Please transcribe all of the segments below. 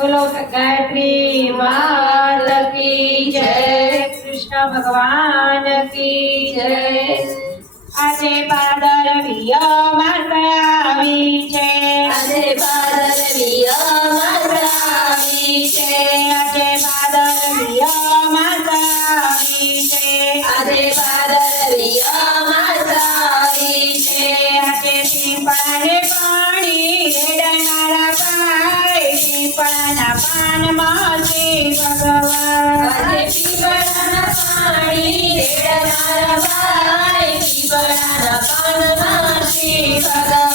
बोलो गायत्री मात की जय, कृष्ण भगवान की जय। આજે ભાદરવીય માસ આવી છે, આજે ભાદરવીય માસ આવી છે, આજે ભાદરવીય માસ આવી છે, આજે ભાદરવીય માસ આવી છે, આજે પીપળાને પાણી રેડનારા ભાઈ, પીપળાના પાનમાં શ્રી ભગવાન, આજે પીપળાના પાણી રેડનારા ભાઈ, પીપળાના પાનમાં શ્રી ભગવાન,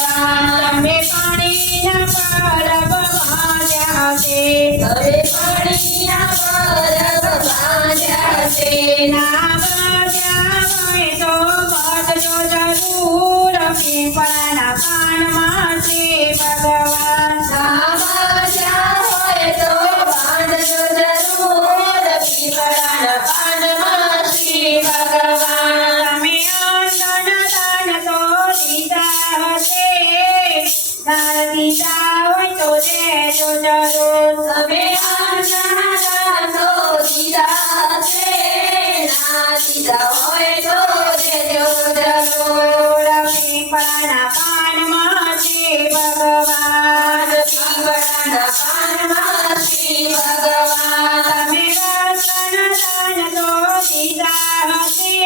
તમે પાણીના પરબ બાંધ્યા છે, હવે પાણીના પરબ બાંધ્યા છે, ના બાંધ્યા હોય તો બાંધજો જરૂર, પીપળાના પાનમાં શ્રી ભગવાન, ના બાંધ્યા હોય તો બાંધજો જરૂર, પીપળાના પાનમાં શ્રી ભગવાન, તમે અન્નના દાન તો દીધા હશે, દાન દીધા હોય તો દેજો જરૂર, તમે આના દાનો દીધા છે, ના દીધા હોય તો દેજો જરૂર, પીપળાના પાનમાં શ્રી ભગવાન, પીપળાના પાનમાં શ્રી ભગવાન, તમે રસના દાન તો દીધા હશે,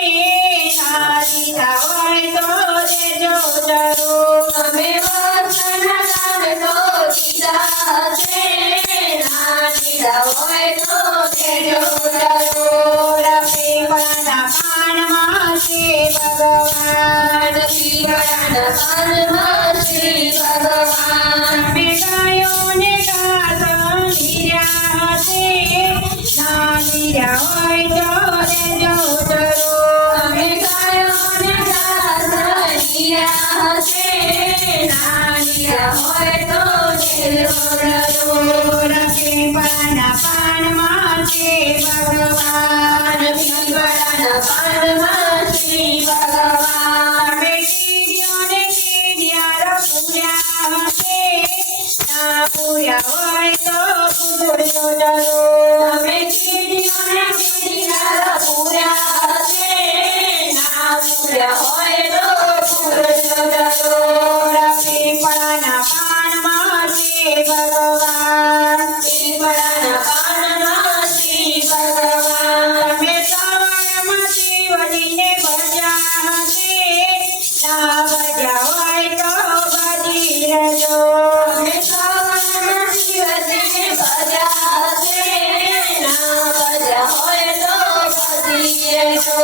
ના દીધા હોય તો દેજો જરૂર, તમે વચના દાન તો દીધા છે, ના દીધા હોય તો દેજો જરૂર, પીપળાના પાનમાં શ્રી ભગવાન, પીપળાના પાનમાં શ્રી ભગવાન, તમે ગાયોને ઘાસ લીધા હશે, ના લીધા હોય તો દેજો જરૂર, તમે ગાયોને ઘાસ લીધા હશે, ના લીધા હોય તો દેજો જરૂર, પીપળાના પાનમાં શ્રી ભગવાન, પીપળાના પાનમાં શ્રી ભગવાન, તમે કીડીઓને કીડિયારો પૂર્યા હશે, ના પૂર્યા હોય તો પૂજજો જરૂર, તમે કીડીઓને કીડિયારો પૂર્યા હશે, ના પૂર્યા હોય તો પૂરજો જરૂર, પીપળાના પાનમાં શ્રી ભગવાન, પીપળાના પાનમાં શ્રી ભગવાન, તમે શ્રાવણમાં શિવજીને ભજ્યા હશે, ના ભજ્યા હોય તો ભજી રહેજો, તમે શ્રાવણમાં શિવજીને ભજ્યા હશે, ના ભજ્યા હોય તો ભજી રહેજો,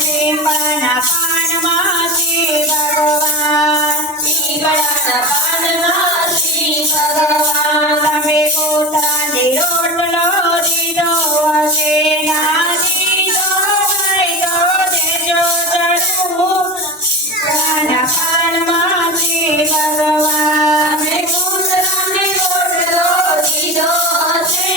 પીપળાના પાનમાં શ્રી ભગવાન, પીપળાના પાનમાં શ્રી ભગવાન, તમે પોતાને રોટલો દીધો હશે, ના દીધો હોય તો દેજો જરૂર, પીપળાના પાનમાં શ્રી ભગવાન, તમે કૂતરાને રોટલો દીધો હશે,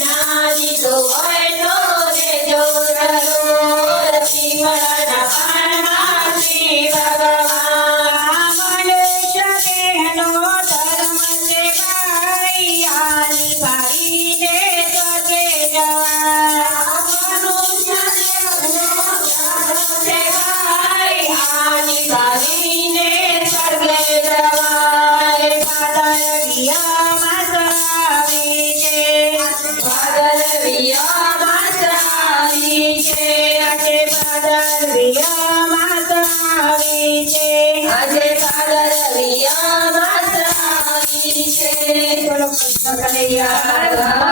ના દીધો હોય તો દેજો જરૂર, પીપળાના પાનમાં શ્રી ભગવાન, મનુષ્ય કહેનો ધર્મ છે ભાઈ, આની ભાઈને સ્વર્ગે જવા, મનુષ્ય દેવનો ધર્મ છે ભાઈ, હાનિ ભાવીને સ્વર્ગે જવાય, ભાદરવીય માસ આવી છે, ભાદરવીય માસ આવી છે, આજે ભાદરવીય માસ આવી છે, આજે ભાદરવીય માસ આવી છે, બોલો કૃષ્ણ કનૈયા